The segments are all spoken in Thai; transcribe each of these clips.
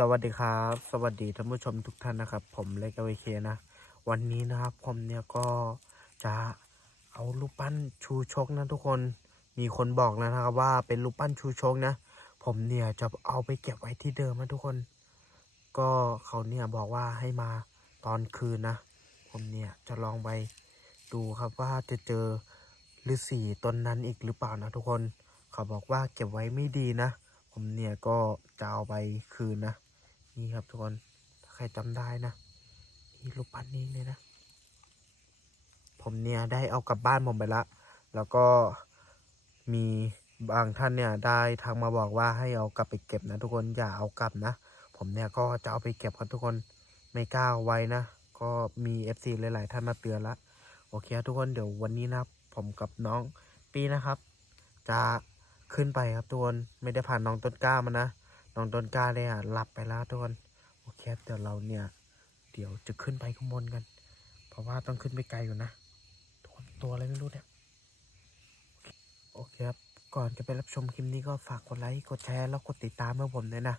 สวัสดีครับ สวัสดีท่านผู้ชมทุกท่านนะครับ ผมเล็กเอเคนะ วันนี้นะครับผมเนี่ยก็จะเอารูปปั้นชูชกนะทุกคนมีคนบอกแล้วนะครับ ว่าเป็นรูปปั้นชูชกนะ ผมเนี่ยจะเอาไปเก็บไว้ที่เดิมนะทุกคน ก็เขาเนี่ยบอกว่าให้มาตอนคืนนะ ผมเนี่ยจะลองไปดูครับว่าจะเจอฤาษีตนนั้นอีกหรือเปล่านะทุกคน เขาบอกว่าเก็บไว้ไม่ดีนะ ผมเนี่ยก็จะเอาไปคืนนะ นี่ครับทุกคน ถ้าใครจำได้นะนี่รูปปั้นนี้เลยนะ ผมเนี่ยได้เอากลับบ้านผมไปละ แล้วก็มีบางท่านเนี่ยได้ทางมาบอกว่าให้เอากลับไปเก็บนะทุกคนอย่าเอากลับนะ ผมเนี่ยก็จะเอาไปเก็บครับทุกคนไม่กล้าไว้นะ ก็มี FC หลาย ๆ ท่านมาเตือนละโอเคครับทุกคนเดี๋ยววันนี้นะครับผมกับน้องปีนะครับ จะขึ้นไปครับทุกคนไม่ได้ผ่านน้องต้นกล้ามานะ น้องต้นกล้าเนี่ยหลับไปแล้วทุกคนโอเคครับเดี๋ยวเราเนี่ย เดี๋ยวจะขึ้นไปข้างบนกัน เพราะว่าต้องขึ้นไปไกลอยู่นะทุกคนตัวอะไรไม่รู้เนี่ยโอเคครับก่อนจะไปรับชมคลิปนี้ก็ฝากกดไลค์กดแชร์แล้วกดติดตามเพื่อผมด้วยนะ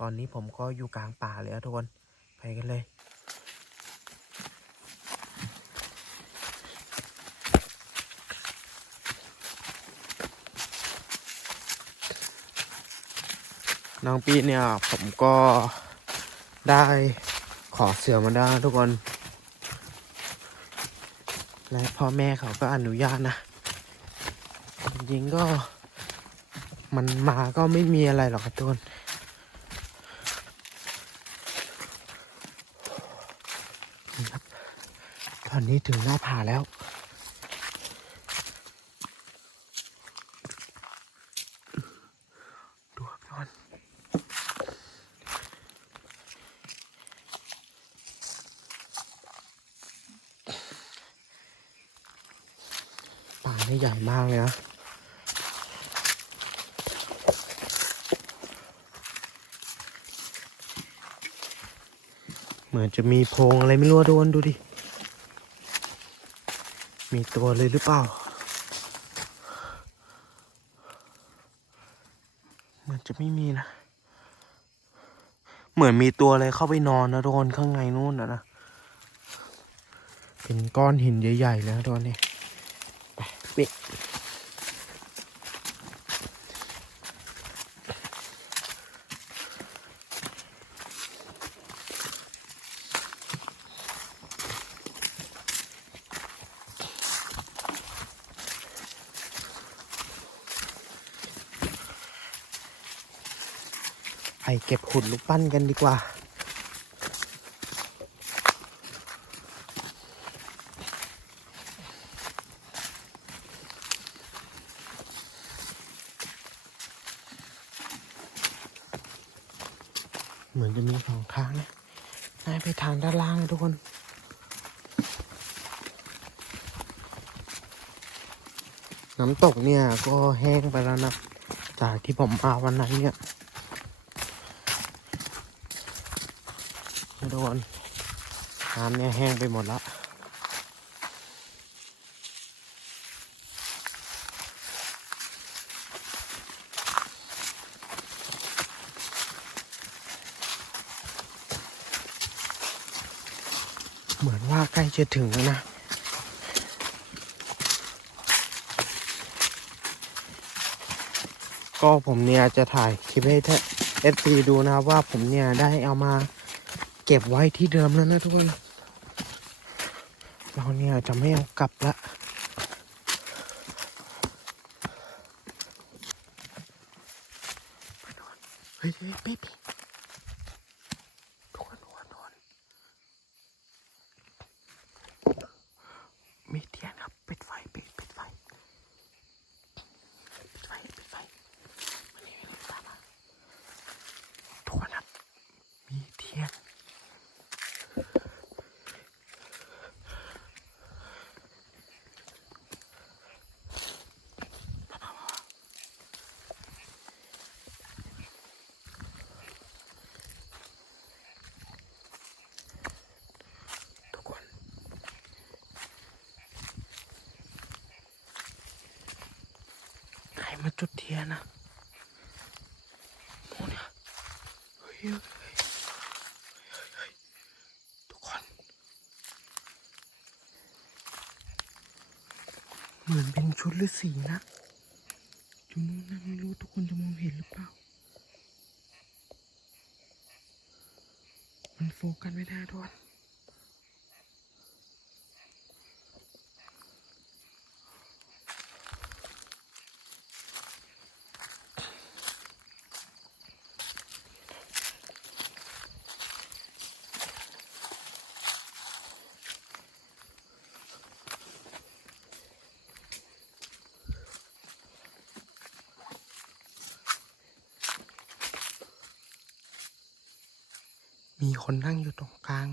ตอนนี้ผมก็อยู่กลางป่าเลยทุกคนไปกันเลย น้องปีเนี่ยผมก็ได้ขอเสือมาได้ทุกคน และพ่อแม่เขาก็อนุญาตนะ จริงๆก็มันมาก็ไม่มีอะไรหรอกครับทุกคนนะครับตอนนี้ถึงหน้าผาแล้ว ดูครับทุกคน ป่านี่ ใหญ่มากเลยนะเหมือนจะมีโพรงอะไรไม่รู้อะทุกคนดูดิ มีตัวเลยหรือเปล่า เหมือนจะไม่มีนะ เหมือนมีตัวอะไรเข้าไปนอนนะทุกคนข้างในนู่นนะนะ เป็นก้อนหินใหญ่ๆเลยนะทุกคนนี่ ไปเก็บหุ่นลูกปั้นกันดีกว่า เหมือนจะมีสองทางนะน่าไปทางด้านล่างนะทุกคนน้ำตกเนี่ยก็แห้งไปแล้วนะ จากที่ผมมาวันนั้นเนี่ยนะทุกคน น้ำเนี่ยแห้งไปหมดละเหมือนว่าใกล้จะถึงแล้วนะ ก็ผมเนี่ยจะถ่ายคลิปให้เอฟซีดูนะครับว่าผมเนี่ยได้เอามาเก็บไว้ที่เดิมแล้วนะทุกคน เราเนี่ยจะไม่เอากลับละเฮ้ยเฮ้ยเป๊ะ มจุดเทียนนะโมเนี่ยเฮ้ยทุกคนเหมือนเป็นชุดฤาษีนะจุนู้นนะไม่รู้ทุกคนจะมองเห็นหรือเปล่า มันโฟกัสไม่ได้ทุกคน มีคนนั่งอยู่ตรงกลาง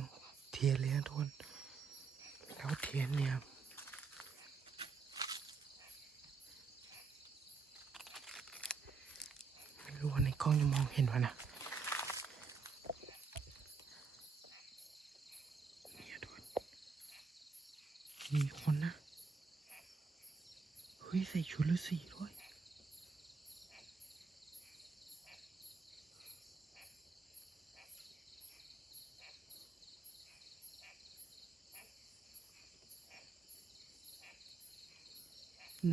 เทียนเลยนะทุกคนแล้วเทียนเนี่ยไม่รู้ว่าในกล้องจะมองเห็นวะนะเนี่ยทุกคนมีคนนะ เฮ้ย ใส่ชุดฤาษีด้วย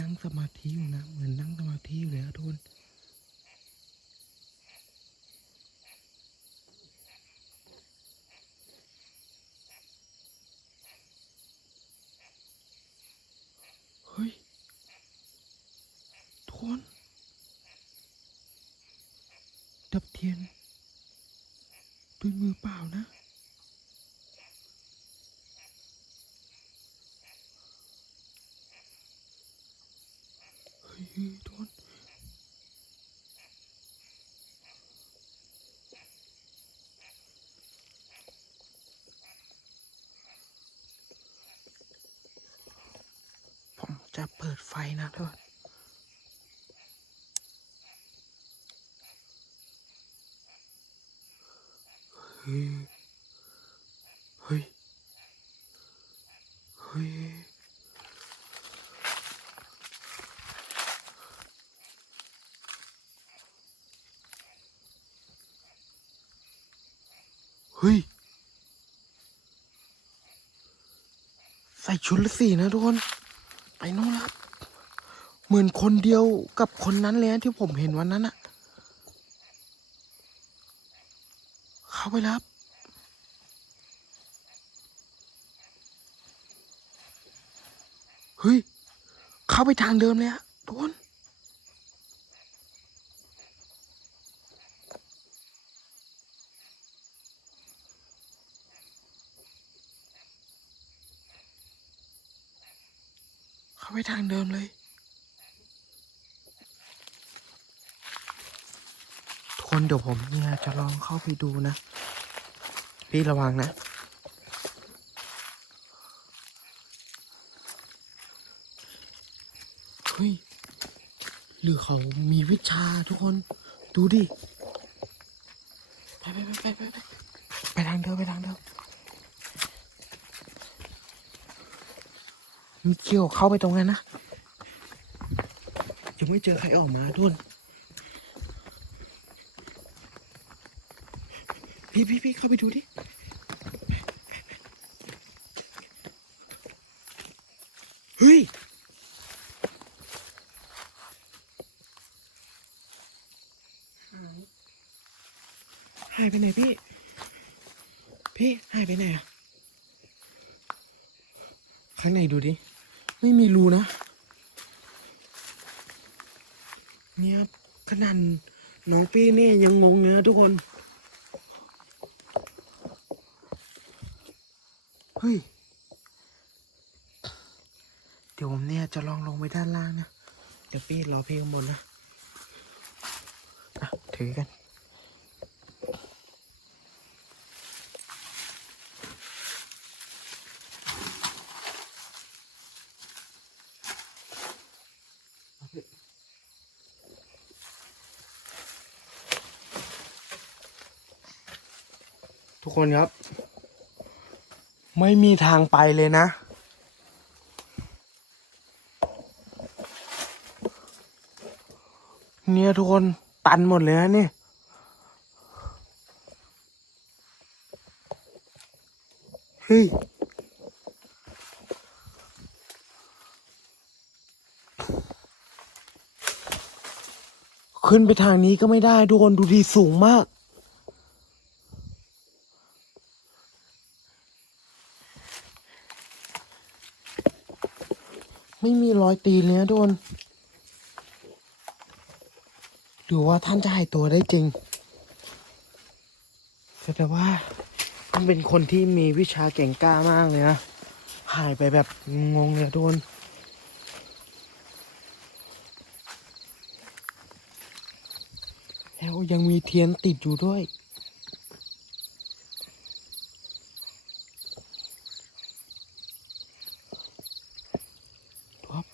นั่งสมาธิอยู่นะ เหมือนนั่งสมาธิอยู่เลยอะทุกคนเฮ้ยทุกคนดับเทียนด้วยมือเปล่านะ เฮ้ยเฮ้ยทุกคนผมจะเปิดไฟนะทุกคน เฮ้ยเฮ้ย เฮ้ย เฮ้ย ใส่ชุดฤาษีนะทุกคน ไปโน่นล้วครับ เหมือนคนเดียวกับคนนั้นเลยที่ผมเห็นวันนั้นอะ เข้าไปแล้วครับ เฮ้ย เข้าไปทางเดิมเลยอะทุกคนเข้าไปทางเดิมเลยทุกคนเดี๋ยวผมยจะลอง เข้าไปดูนะ พี่ระวังนะ เฮ้ย หรือเขามีวิชาทุกคน ดูดิไปไปไปไปไปไปไปทางเดิมไปทางเดิมมีเกี่ยวเข้าไปตรงนั้นนะ ยังไม่เจอใครออกมาทุน พี่พี่พี่เข้าไปดูดิเฮ้ยหายไปไหนพี่ พี่หายไปไหนอะข้างในดูดิ ไม่มีรูนะ เนี่ยขนาดน้องปี้นี่ยังงงเนะทุกคน เฮ้ย เดี๋ยวผมเนี่ยจะลองลงไปด้านล่างนะ เดี๋ยวปี้รอพี่ข้างบนนะอะถือกัน ทุกคนครับ ไม่มีทางไปเลยนะ เนี่ยทุกคนตันหมดเลยนะนี่เฮ้ยขึ้นไปทางนี้ก็ไม่ได้ทุกคนดูดีสูงมาก รอยตีนเนะทุกคนหรือว่าท่านจะหายตัวได้จริงแสดงว่าท่านเป็นคนที่มีวิชาเก่งกล้ามากเลยนะหายไปแบบงงเลยทุกคนแล้วยังมีเทียนติดอยู่ด้วย ครับ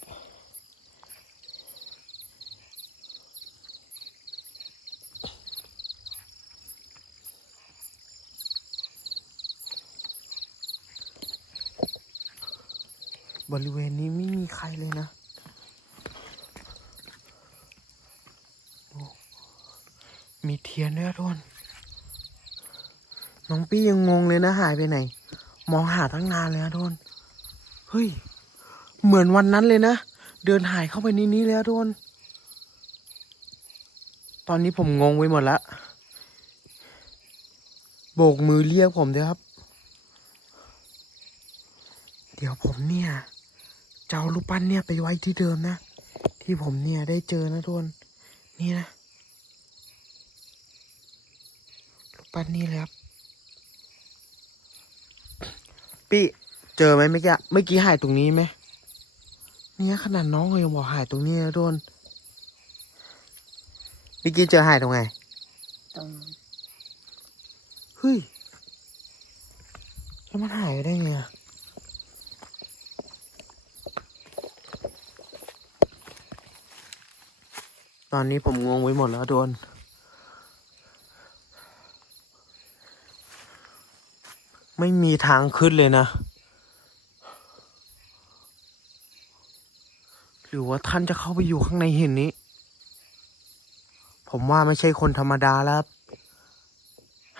บริเวณนี้ไม่มีใครเลยนะโอ้มีเทียนด้วยอะทุกคน น้องปี้ยังงงเลยนะหายไปไหน มองหาตั้งนานเลยนะทุกคนเฮ้ย เหมือนวันนั้นเลยนะ เดินหายเข้าไปในนี้เลยอะทุกคนตอนนี้ผมงงไปหมดละโบกมือเรียกผมด้วยครับ เดี๋ยวผมเนี่ยจะเอารูปปั้นเนี่ยไปไว้ที่เดิมนะ ที่ผมเนี่ยได้เจอนะทุกคนนี่นะรูปปั้นนี่เลยครับ ปี้เจอไหมเมื่อกี้เมื่อกี้หายตรงนี้ไหมเนี่ยขนาดน้องเขายังบอกหายตรงนี้นะทุกคนเมื่อกี้เจอหายตรงไหนตรงนั้นเฮ้ยแล้วมันหายไปได้ไงอะตอนนี้ผมงงไว้หมดแล้วโดน ไม่มีทางขึ้นเลยนะ หรือว่าท่านจะเข้าไปอยู่ข้างในหินนี้ ผมว่าไม่ใช่คนธรรมดาแล้ว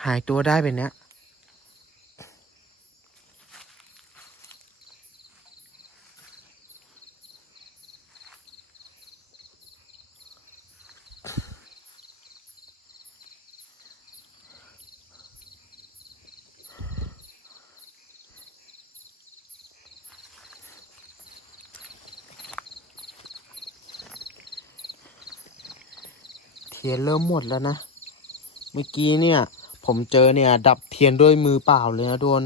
หายตัวได้แบบเนี้ย ยนเริ่มหมดแล้วนะ เมื่อกี้เนี่ย ผมเจอเนี่ย ดับเทียนด้วยมือเปล่าเลยนะโดน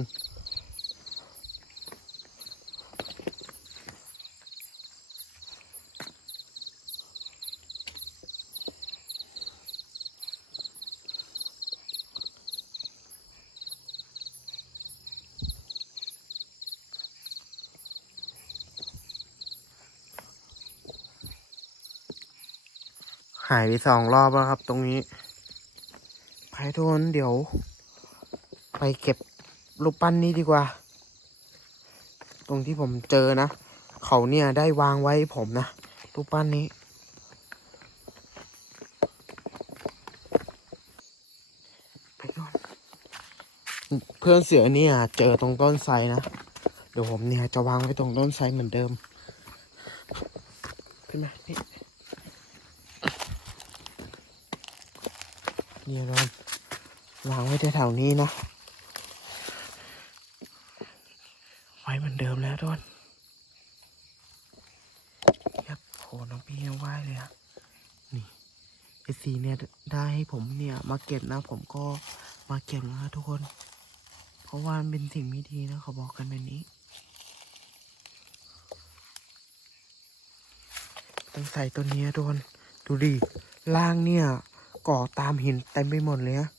ายไปสองรอบแล้วครับ ตรงนี้ไปทุกคนเดี๋ยว ไปเก็บรูปปั้นนี้ดีกว่า ตรงที่ผมเจอนะ เขาเนี่ยได้วางไว้ผมนะรูปปั้นนี้ไปทุนเพื่อนเสือเนี่ยเจอตรงต้นไทรนะ เดี๋ยวผมเนี่ยจะวางไว้ตรงต้นไทรเหมือนเดิม ขึ้นมานี่ นี่ยนอนวางไว้แถวๆนี้นะ ไว้เหมือนเดิมแล้วทุกคนยับโหน้องพี่ยังไหวเลยอะนี่ไอสีเนี่ยได้ให้ผมเนี่ยมาเก็บนะ ผมก็มาเก็บนะทุกคน เพราะว่ามันเป็นสิ่งไม่ดีนะ เขาบอกกันแบบนี้ ต้องใส่ตัวนี้ทุกคน ดูดิล่างเนี่ย ก่อตามหินเต็มไปหมดเลยนะ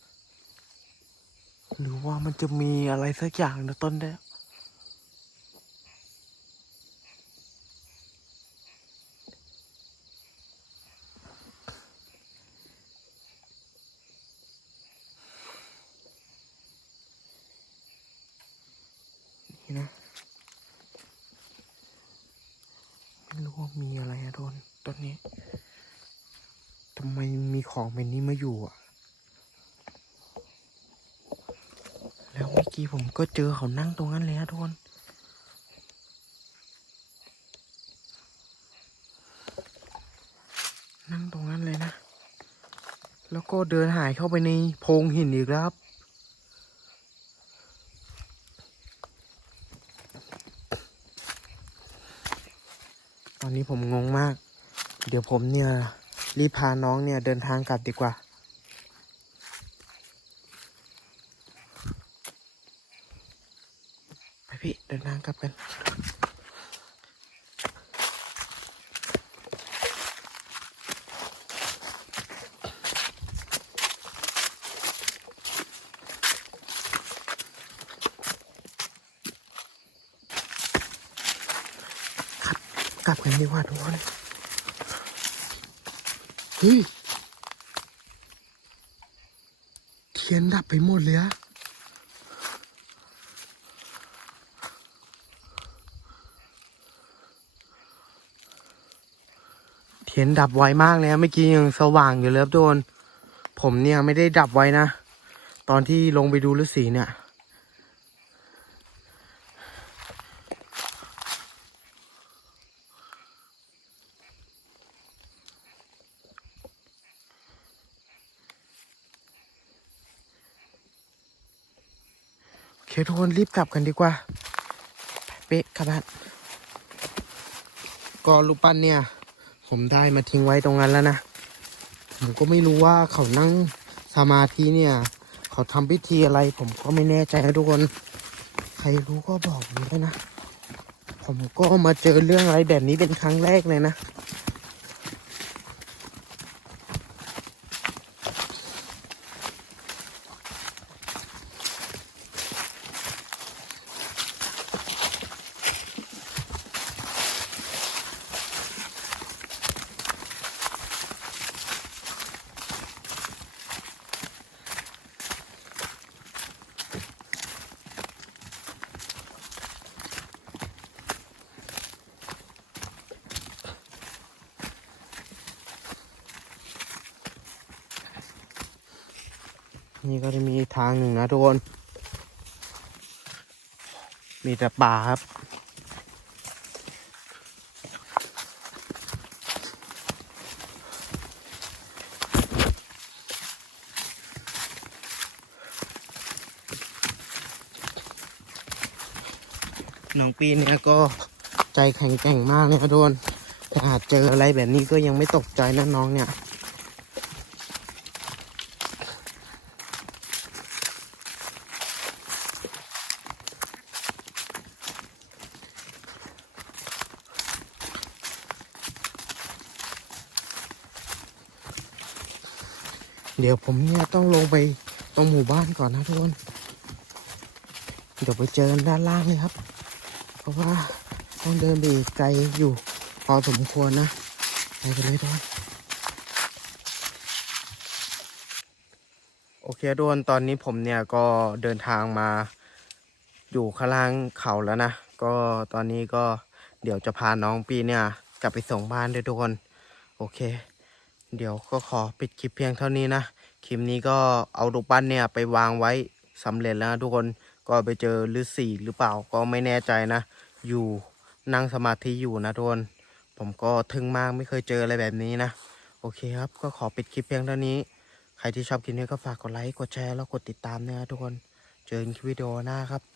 หรือว่ามันจะมีอะไรสักอย่างนะต้นเนี้ยนี่นะไม่รู้ว่ามีอะไรอะโดนต้นนี้ทำไม ของเป็นนี้มาอยู่อะแล้วเมื่อกี้ผมก็เจอเขานั่งตรงนั้นเลยนะทุกคนนั่งตรงนั้นเลยนะ แล้วก็เดินหายเข้าไปในโพรงหินอีกแล้วครับตอนนี้ผมงงมาก เดี๋ยวผมเนี่ย รีบพาน้องเนี่ยเดินทางกลับดีกว่า ไปพี่เดินทางกลับกัน กลับกันดีกว่าทุกคนเฮ้ยเทียนดับไปหมดเลยอะเทียนดับไวมากเลยเมื่อกี้ยังสว่างอยู่เลยครับทุกคนผมเนี่ยไม่ได้ดับไว้นะ ตอนที่ลงไปดูฤาษีเนี่ย ทุกคนรีบกลับกันดีกว่า เป๊ะครับบ้านก็รูปปั้นเนี่ย ผมได้มาทิ้งไว้ตรงนั้นแล้วนะ ผมก็ไม่รู้ว่าเขานั่งสมาธิเนี่ย เขาทำพิธีอะไร ผมก็ไม่แน่ใจทุกคน ใครรู้ก็บอกผมด้วยนะ ผมก็มาเจอเรื่องอะไรแบบนี้เป็นครั้งแรกเลยนะ นี่ก็จะมีทางหนึ่งนะทุกคน มีแต่ป่าครับ น้องปีเนี่ยก็ใจแข็งแกร่งมากเลยครับทุกคนแต่หากเจออะไรแบบนี้ก็ยังไม่ตกใจนะน้องเนี่ย เดี๋ยวผมเนี่ยต้องลงไปตรงหมู่บ้านก่อนนะทุกคน เดี๋ยวไปเจอด้านล่างเลยครับ เพราะว่าต้องเดินไปอีกไกลอยู่พอสมควรนะไปกันเลยทุกคนโอเคทุกคนตอนนี้ผมเนี่ยก็เดินทางมาอยู่ข้างล่างเขาแล้วนะ ก็ตอนนี้ก็เดี๋ยวจะพาน้องปีเนี่ยกลับไปส่งบ้านด้วยทุกคน โอเค เดี๋ยวก็ขอปิดคลิปเพียงเท่านี้นะ คลิปนี้ก็เอารูปปั้นเนี่ยไปวางไว้สำเร็จแล้วนะทุกคน ก็ไปเจอฤาษีหรือเปล่าก็ไม่แน่ใจนะ อยู่นั่งสมาธิอยู่นะทุกคน ผมก็ทึ่งมากไม่เคยเจออะไรแบบนี้นะ โอเคครับ ก็ขอปิดคลิปเพียงเท่านี้ ใครที่ชอบคลิปนี้ก็ฝากกดไลค์ กดแชร์ แล้วกดติดตามนะทุกคน เจอกันคลิปวิดีโอหน้าครับ